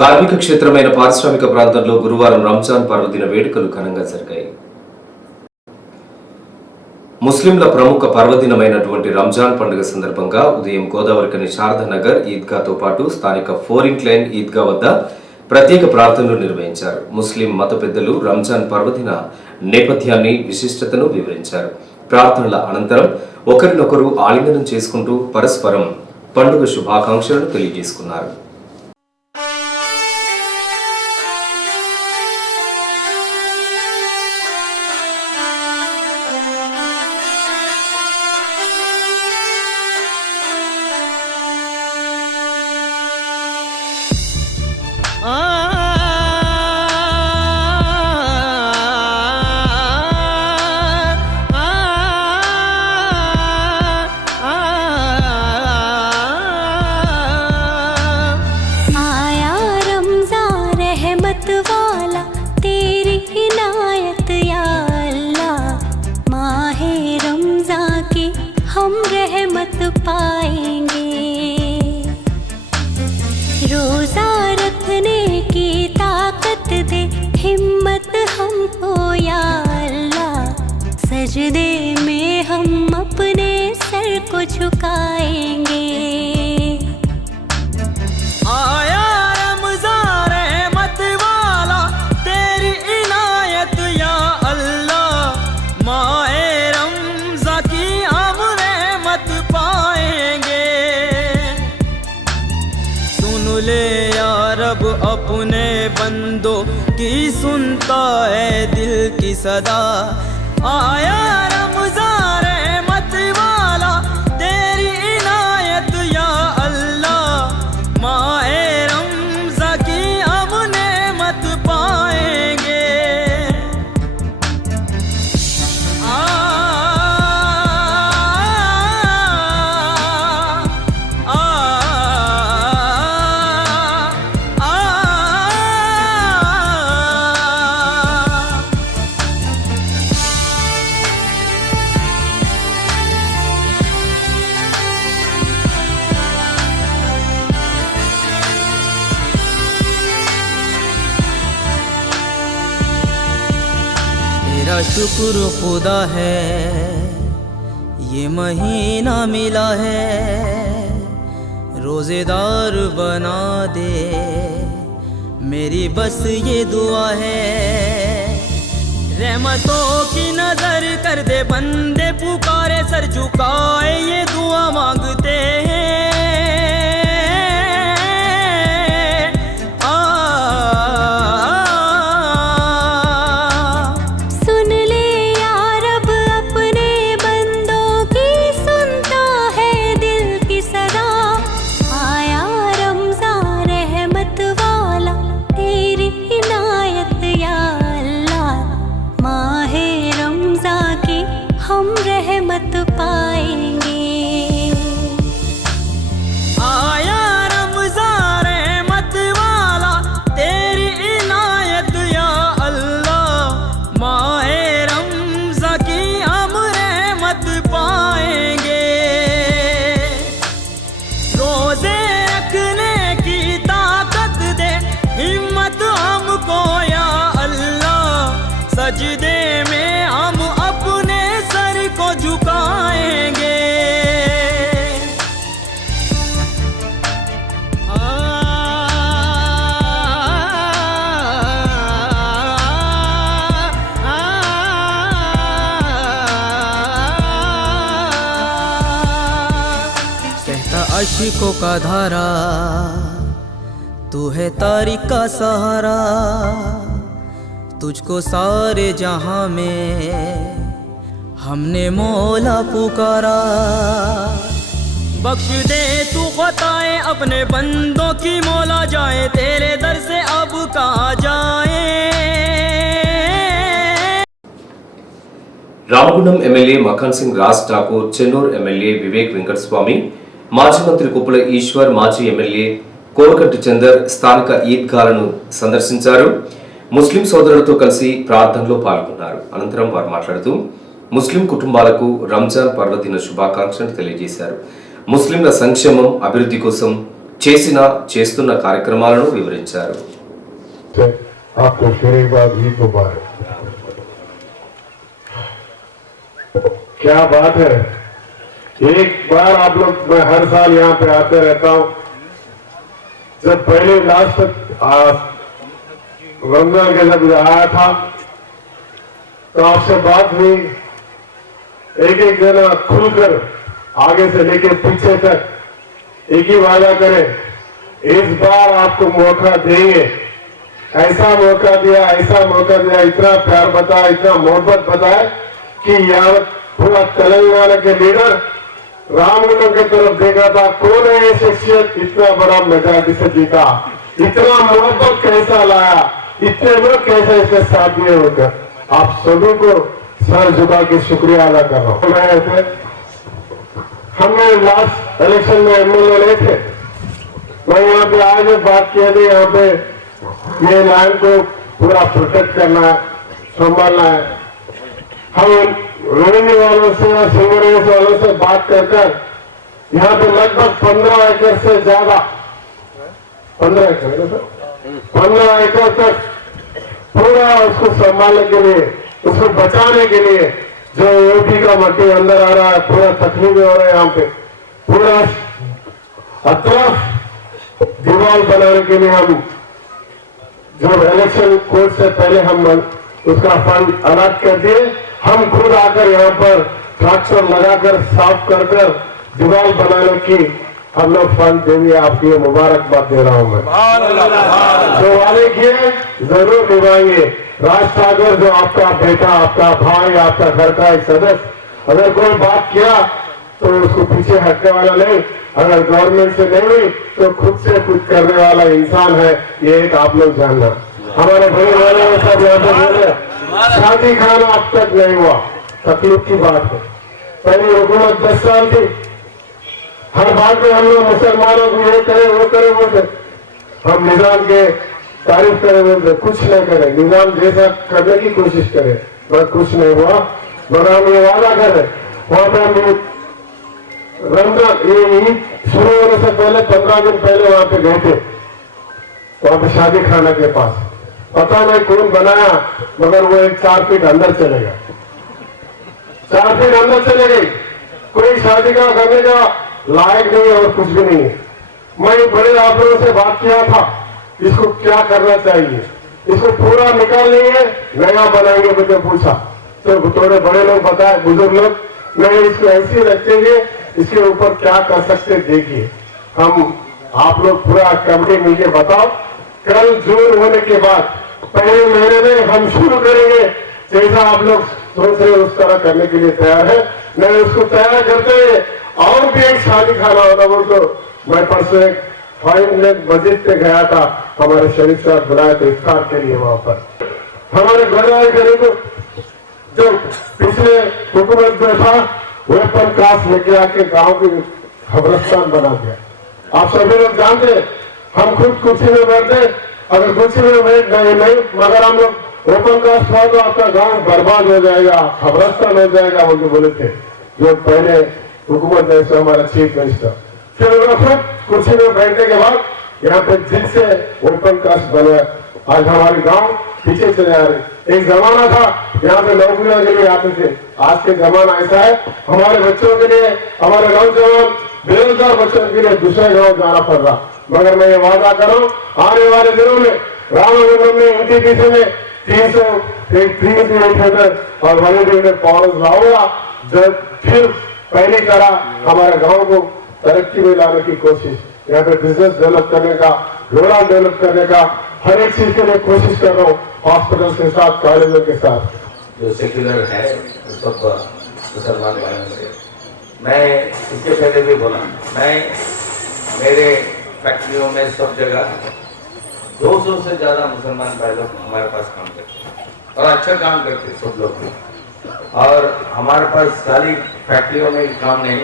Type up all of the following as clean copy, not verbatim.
కార్మిక క్షేత్రమైన పారిశ్రామిక ప్రాంతంలో గురువారం రంజాన్ పర్వదిన వేడుకలు ఘనంగా జరిగాయి. ముస్లింల ప్రముఖ పర్వదినమైనటువంటి రంజాన్ పండుగ సందర్భంగా ఉదయం గోదావరికని శారదానగర్ ఈద్గాతో పాటు స్థానిక 4 లైన్ ఈద్గా వద్ద ప్రత్యేక ప్రార్థనలు నిర్వహించారు. ముస్లిం మత పెద్దలు రంజాన్ పర్వదిన నేపథ్యాన్ని, విశిష్టతను వివరించారు. ప్రార్థనల అనంతరం ఒకరినొకరు ఆలింగనం చేసుకుంటూ పరస్పరం పండుగ శుభాకాంక్షలను తెలియజేసుకున్నారు. हम रहमत पाएंगे, रोजा रखने की ताकत दे हिम्मत हमको या अल्लाह, सजदे में हम अपने सर को झुकाएंगे। आया रमज़ान रहमत वाला, तेरी इनायत या अल्लाह, माए रमज़ा की हम रहमत पाएंगे। सुन ले या रब अपने बंदों की, सुनता है दिल की सदा। आया रमज़ान रहमत वाला, तेरी इनायत या अल्लाह, माए रमज़ा की हम नेमत पाएंगे। तेरा शुक्र खुदा है, ये महीना मिला है, रोज़ेदार बना दे मेरी बस ये दुआ है। रहमतों की नजर कर दे, बंदे पुकारे सर झुकाए ये दुआ मांगते हैं। हम रहमत पाएंगे। आया रमज़ान रहमत वाला, तेरी इनायत या अल्लाह, माए रमज़ा की हम रहमत पाएंगे। रोज़े रखने की ताकत दे हिम्मत हमको या अल्लाह, सजदे में हम अपने सर को झुकाएंगे। सहता अश्कों का धारा, तू है तारीख का सहारा, तुझको सारे जहां में हमने मौला पुकारा। बख्श दे तू खताएं अपने बंदों की, मौला जाए तेरे दर से अब कहाँ जाए। రామగుండం ఎమ్మెల్యే మఖన్ సింగ్ రాజ్ ఠాకూర్, చెన్నూరు ఎమ్మెల్యే వివేక్ వెంకటస్వామి, మాజీ మంత్రి కుప్పల ఈశ్వర్, మాజీ ఎమ్మెల్యే కోరకట్టి చందర్ స్థానిక ఈద్గాలను సందర్శించారు. ముస్లిం సోదరులతో కలిసి ప్రార్థనలో పాల్గొన్నారు. అనంతరం వారు మాట్లాడుతూ ముస్లిం కుటుంబాలకు రంజాన్ పర్వదిన శుభాకాంక్షలు తెలియజేశారు. ముస్లింల సంక్షేమం, అభివృద్ధి కోసం చేస్తున్న కార్యక్రమాలను వివరించారు. आपको फिर एक बार ईद मुबारक। क्या बात है, एक बार आप लोग, मैं हर साल यहाँ पे आते रहता हूँ। जब पहले लास्ट रमजान के जब आया था तो आपसे बात हुई, एक एक जना खुलकर आगे से लेके पीछे तक एक ही वादा करें, इस बार आपको मौका देंगे, ऐसा मौका दिया, इतना प्यार बताया, इतना मोहब्बत बताया कि यहाँ पूरा तेलंगाना के लीडर रामगुंडम की तरफ देखा था, कौन है ये शख्सियत इतना बड़ा मेजॉरिटी से जीता, इतना मोहब्बत कैसा लाया, इतने लोग कैसे इसके साथ दिए होकर, आप सभी को सर झुका के शुक्रिया अदा कर रहा हूँ। हमने लास्ट इलेक्शन में एमएलए नहीं थे, मैं यहाँ पे आज बात किया थी, यहाँ पे ये लैंड को पूरा प्रोटेक्ट करना है, संभालना है। हम रेवेन्यू वालों से और सिंगरेज वालों से बात कर यहाँ पे लगभग 15 एकड़ से ज्यादा 15 एकड़ तक पूरा उसको संभालने के लिए, उसको बचाने के लिए जो यूपी का मट्टी अंदर आ रहा है, पूरा तकलीफें हो रहे हैं। यहाँ पे पूरा अतरफ दीवार बनाने के लिए हम जब इलेक्शन कोर्ट से पहले हम उसका फंड अलॉट कर दिए, हम खुद आकर यहाँ पर ट्रैक्टर लगाकर साफ कर दीवार बनाने की हम लोग फंड देंगे। आपकी मुबारकबाद दे रहा हूँ मैं। जो वादे किए जरूर निभाएंगे। राज ठाकुर जो आपका बेटा, आपका भाई, आपका घर का एक सदस्य, अगर कोई बात किया तो उसको पीछे हटने वाला नहीं, अगर गवर्नमेंट से नहीं हुई तो खुद से कुछ करने वाला इंसान है, ये एक आप लोग जानना। हमारे बड़े वाले सब यहाँ पे बोले शादी खाना अब तक नहीं हुआ, तकलीफ की बात है। पहली हुकूमत 10 साल की, हर बात में हम लोग मुसलमानों को ये करे वो करे बोलते, हम निजाम के तारीफ करे बोलते, कुछ नहीं करे, निजाम जैसा करने की कोशिश करे, पर कुछ नहीं हुआ। मगर हम ये वादा करे, वहां पे हम रमजान ये ईद शुरू होने से पहले 15 दिन पहले वहां पे गए थे, वहां पे शादी खाना के पास, पता नहीं कौन बनाया, मगर वो एक 4 फीट अंदर चले गए, 4 फीट अंदर चले गई। कोई शादी का करने का लायक नहीं है और कुछ भी नहीं है। मैं बड़े आप लोगों से बात किया था, इसको क्या करना चाहिए, इसको पूरा निकाल लेंगे, नया बनाएंगे, मुझे पूछा तो थोड़े बड़े लोग बताए, बुजुर्ग लोग, नहीं इसको ऐसे रखेंगे, इसके ऊपर क्या कर सकते देखिए। हम आप लोग पूरा कमेटी मिलकर बताओ, कल जून होने के बाद पहले महीने में हम शुरू करेंगे, जैसा आप लोग सोच रहे उस तरह करने के लिए तैयार है। नहीं उसको तैयार करते हुए और भी एक शादी खाना होना बोल तो मैं परसों एक मस्जिद पे गया था, हमारे शरीफ साहब बुलाए थे इफ्तार के लिए। वहां पर हमारे गरीब को जो पिछले हुकूमत में था वेपन कास्ट लेके आके गांव की खबरस्तान बना दिया। आप सभी लोग जानते, हम खुद कुर्सी में बैठते, अगर कुर्सी में बैठ नहीं, मगर हम लोग ओपन कास्ट हुआ तो आपका गांव बर्बाद हो जाएगा, खबरस्तान हो जाएगा, वो बोले थे जो पहले हुकूमत में से हमारा चीफ मिनिस्टर। फिर खुद कुर्सी में बैठने के बाद यहाँ पे जिन से ओपन कास्ट बने, आज हमारे गांव पीछे चले आ रहे। एक जमाना था यहाँ पे नौकरियों के लिए आते थे, आज के जमाना ऐसा है हमारे बच्चों के लिए, हमारे नौजवान बेरोजगार बच्चों के लिए दूसरे गांव जाना पड़ रहा। मगर मैं ये वादा कर रहा हूँ, आने वाले दिनों में रामगुंडम में एनटीपीसी में 300 और वलीगढ़ में पावर लाऊंगा, जब फिर पहली तरह हमारे गांव को तरक्की में लाने की कोशिश, यहाँ पे बिजनेस डेवलप करने का, रोड़ा डेवलप करने का, हर एक चीज के लिए कोशिश कर रहा हूँ, हॉस्पिटल के साथ, कॉलेजों के साथ। जो सेक्युलर है सब मुसलमान भाइयों से मैं इसके पहले भी बोला, मैं मेरे फैक्ट्रियों में सब जगह 200 से ज्यादा मुसलमान भाई लोग हमारे पास काम करते हैं और अच्छा काम करते हैं सब लोग। और हमारे पास सारी फैक्ट्रियों में काम नहीं,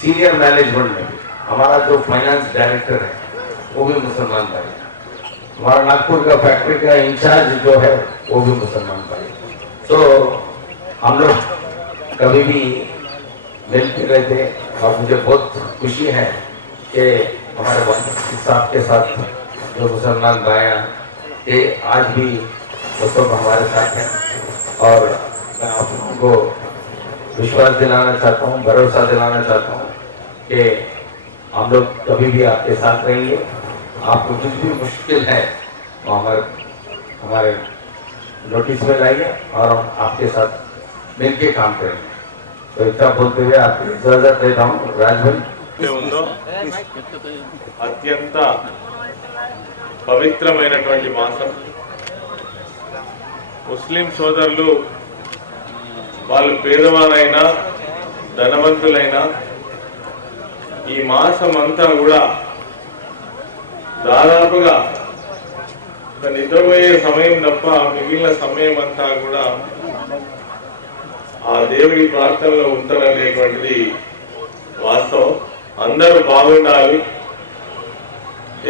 सीनियर मैनेजमेंट में हमारा जो फाइनेंस डायरेक्टर है वो भी मुसलमान भाई, हमारा नागपुर का फैक्ट्री का इंचार्ज जो है वो भी मुसलमान भाई। तो हम लोग कभी भी मिलते रहते और मुझे बहुत खुशी है कि हमारे साहब के साथ जो मुसलमान भाई ये आज भी वो सब हमारे साथ हैं और मैं आप लोगों को विश्वास दिलाना चाहता हूँ, भरोसा दिलाना चाहता हूँ कि हम लोग कभी भी आपके साथ रहेंगे। आपको कुछ भी मुश्किल है तो हमारे नोटिस में लाइए और हम आपके साथ मिलके काम करेंगे। तो इतना बोलते हुए आपकी इजाजत देता हूँ। राजभाई ఉందో అత్యంత పవిత్రమైనటువంటి మాసం. ముస్లిం సోదరులు వాళ్ళు పేదవారైనా ధనవంతులైనా ఈ మాసం అంతా కూడా దాదాపుగా నిద్రపోయే సమయం తప్ప మిగిలిన సమయం అంతా కూడా ఆ దేవుడి ప్రార్థనలో ఉంటారనేటువంటిది వాస్తవం. అందరూ బాగుండాలి,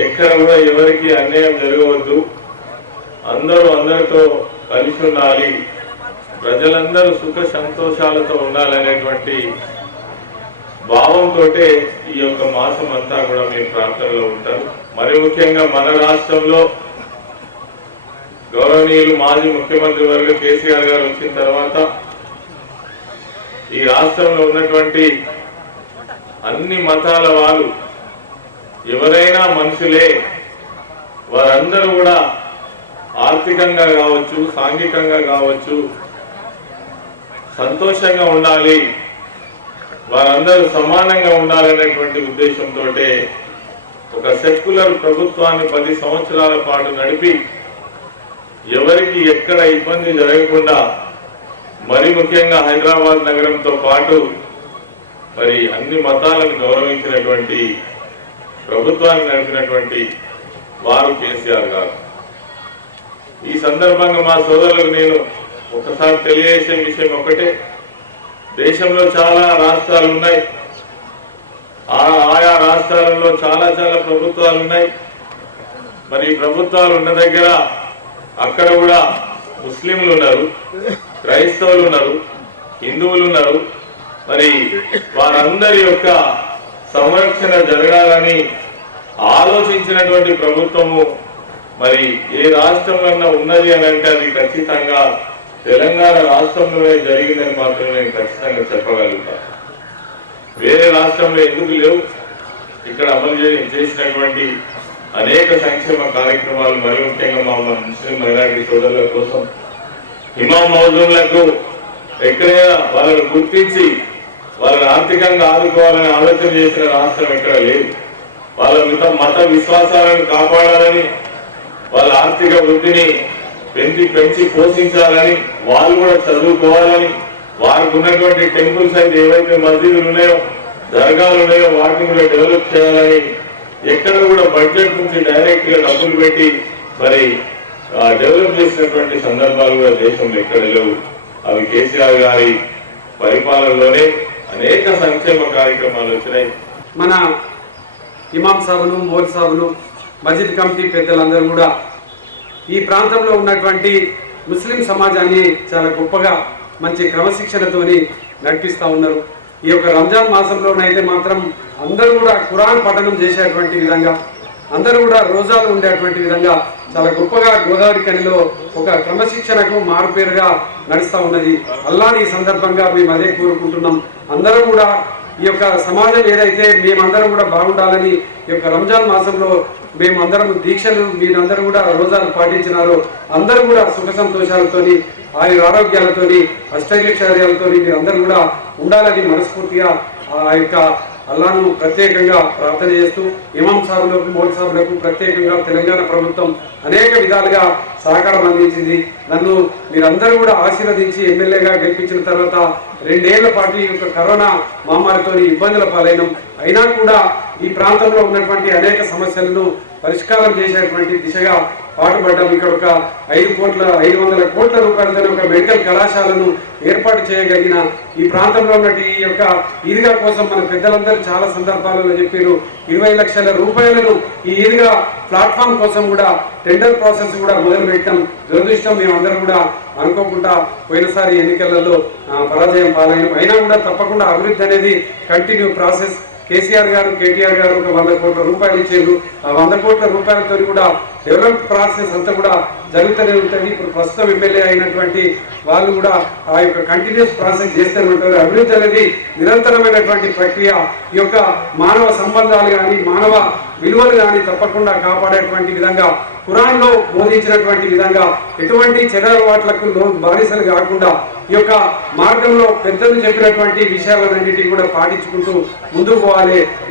ఎక్కడ కూడా ఎవరికి అన్యాయం జరగవద్దు, అందరూ అందరితో కలిసి ఉండాలి, ప్రజలందరూ సుఖ సంతోషాలతో ఉండాలనేటువంటి భావంతో ఈ యొక్క మాసం అంతా కూడా మీరు ప్రార్థనలో ఉంటారు. మరి ముఖ్యంగా మన రాష్ట్రంలో గౌరవనీయులు మాజీ ముఖ్యమంత్రి వర్గ కేసీఆర్ గారు వచ్చిన తర్వాత ఈ రాష్ట్రంలో ఉన్నటువంటి అన్ని మతాల వాళ్ళు ఎవరైనా మనుషులే, వారందరూ కూడా ఆర్థికంగా కావచ్చు, సాంఘికంగా కావచ్చు సంతోషంగా ఉండాలి, వారందరూ సమానంగా ఉండాలనేటువంటి ఉద్దేశంతో ఒక సెక్యులర్ ప్రభుత్వాన్ని 10 సంవత్సరాల పాటు నడిపి ఎవరికి ఎక్కడ ఇబ్బంది జరగకుండా మరి ముఖ్యంగా హైదరాబాద్ నగరంతో పాటు మరి అన్ని మతాలను గౌరవించినటువంటి ప్రభుత్వాన్ని నడిపినటువంటి వారు కేసీఆర్ గారు. ఈ సందర్భంగా మా సోదరులకు నేను ఒకసారి తెలియజేసే విషయం ఒకటే, దేశంలో చాలా రాష్ట్రాలు ఉన్నాయి, ఆయా రాష్ట్రాలలో చాలా ప్రభుత్వాలు ఉన్నాయి. మరి ప్రభుత్వాలు ఉన్న దగ్గర అక్కడ కూడా ముస్లింలు ఉన్నారు, క్రైస్తవులు ఉన్నారు, హిందువులు ఉన్నారు. మరి వారందరి యొక్క సంరక్షణ జరగాలని ఆలోచించినటువంటి ప్రభుత్వము మరి ఏ రాష్ట్రంలో ఉన్నది అని అంటే అది ఖచ్చితంగా తెలంగాణ రాష్ట్రంలోనే జరిగిందని మాత్రం నేను ఖచ్చితంగా చెప్పగలుగుతాను. వేరే రాష్ట్రంలో ఎందుకు లేవు? ఇక్కడ అమలు చేసినటువంటి అనేక సంక్షేమ కార్యక్రమాలు మరి ముఖ్యంగా మా ముస్లిం మైనారిటీ సోదరుల కోసం ఇమాం మౌజూన్లకు ఎక్కడైనా వాళ్ళని గుర్తించి వాళ్ళని ఆర్థికంగా ఆదుకోవాలని ఆలోచన చేసిన రాష్ట్రం ఎక్కడ లేదు. వాళ్ళ మత విశ్వాసాలను కాపాడాలని, వాళ్ళ ఆర్థిక వృద్ధిని పెంచి పోషించాలని, వాళ్ళు కూడా చదువుకోవాలని, వారికి ఉన్నటువంటి టెంపుల్స్ అయితే ఏవైతే మసీదులు ఉన్నాయో, దర్గాలు ఉన్నాయో వాటిని కూడా డెవలప్ చేయాలని ఎక్కడ కూడా బడ్జెట్ నుంచి డైరెక్ట్ గా డబ్బులు పెట్టి మరి డెవలప్ చేసినటువంటి సందర్భాలు కూడా దేశంలో ఎక్కడ లేవు. అవి కేసీఆర్ గారి పరిపాలనలోనే అనేక సంక్షేమ కార్యక్రమాలు వచ్చినాయి. మన ఇమాం సాబులు, మౌల్ సాబులు, మస్జిద్ కమిటీ పెద్దలందరూ కూడా ఈ ప్రాంతంలో ఉన్నటువంటి ముస్లిం సమాజాన్ని చాలా గొప్పగా మంచి క్రమశిక్షణతోని నడిపిస్తూ ఉన్నారు. ఈ యొక్క రంజాన్ మాసంలోనైతే మాత్రం అందరూ కూడా ఖురాన్ పఠనం చేసేటువంటి విధంగా, అందరూ కూడా రోజాలు ఉండేటువంటి విధంగా చాలా గొప్పగా గోదావరి కనిలో ఒక క్రమశిక్షణకు మారుపేరుగా నడుస్తూ ఉన్నది. అల్లాని ఈ సందర్భంగా మేము అదే కోరుకుంటున్నాం. అందరూ కూడా ఈ యొక్క సమాజం ఏదైతే మేమందరం కూడా బాగుండాలని ఈ యొక్క రంజాన్ మాసంలో మేమందరం దీక్షలు మీరందరూ కూడా రోజాలు పాటించినారో అందరూ కూడా సుఖ సంతోషాలతోని, ఆయుర ఆరోగ్యాలతోని, అష్టైశ్వర్యాలతోని మీరందరూ కూడా ఉండాలని మనస్ఫూర్తిగా ఆ యొక్క అల్లాను ప్రత్యేకంగా ప్రార్థన చేస్తూ ఇమాం సాబులకు, మౌల్ సాబులకు ప్రత్యేకంగా తెలంగాణ ప్రభుత్వం అనేక విధాలుగా సహకారం అందించింది. నన్ను మీరందరూ కూడా ఆశీర్వదించి ఎమ్మెల్యేగా గెలిపించిన తర్వాత 2 ఏళ్ల పాటు ఈ యొక్క కరోనా మహమ్మారితో ఇబ్బందుల పాలైనం. అయినా కూడా ఈ ప్రాంతంలో ఉన్నటువంటి అనేక సమస్యలను పరిష్కారం చేసేటువంటి దిశగా పాటుపడ్డాం. ఇక్కడ ఒక 500 కోట్ల రూపాయలతో ఒక మెడికల్ కళాశాలను ఏర్పాటు చేయగలిగిన ఈ ప్రాంతంలో ఉన్నట్టు ఈ యొక్క ఈద్గా కోసం మన పెద్దలందరూ చాలా సందర్భాలలో చెప్పారు. 20 లక్షల రూపాయలను ఈ ఈద్గా ప్లాట్ఫామ్ కోసం కూడా టెండర్ ప్రాసెస్ కూడా మొదలు పెట్టాం. దురదృష్టం మేమందరం కూడా అనుకోకుండా పోయినసారి ఎన్నికలలో పరాజయం పాలైన. అయినా కూడా తప్పకుండా అభివృద్ధి అనేది కంటిన్యూ ప్రాసెస్. కేసీఆర్ గారు కేటీఆర్ గారు ఒక 100 కోట్ల రూపాయలు ఇచ్చారు. ఆ 100 కోట్ల రూపాయలతో కూడా డెవలప్ ప్రాసెస్ అంతా కూడా జరుగుతూనే ఉంటుంది. ఇప్పుడు ప్రస్తుతం ఎమ్మెల్యే అయినటువంటి వాళ్ళు కూడా ఆ యొక్క కంటిన్యూస్ ప్రాసెస్ చేస్తూనే ఉంటారు. అభివృద్ధి అనేది నిరంతరమైనటువంటి ప్రక్రియ. ఈ యొక్క మానవ సంబంధాలు కానీ మానవ విలువలు కానీ తప్పకుండా కాపాడేటువంటి విధంగా ఖురాన్లో బోధించినటువంటి విధంగా ఎటువంటి చెడు అలవాట్లకు బానిసలు కాకుండా ఈ యొక్క మార్గంలో పెద్దలు చెప్పినటువంటి విషయాలన్నింటినీ కూడా పాటించుకుంటూ ముందుకు పోవాలి.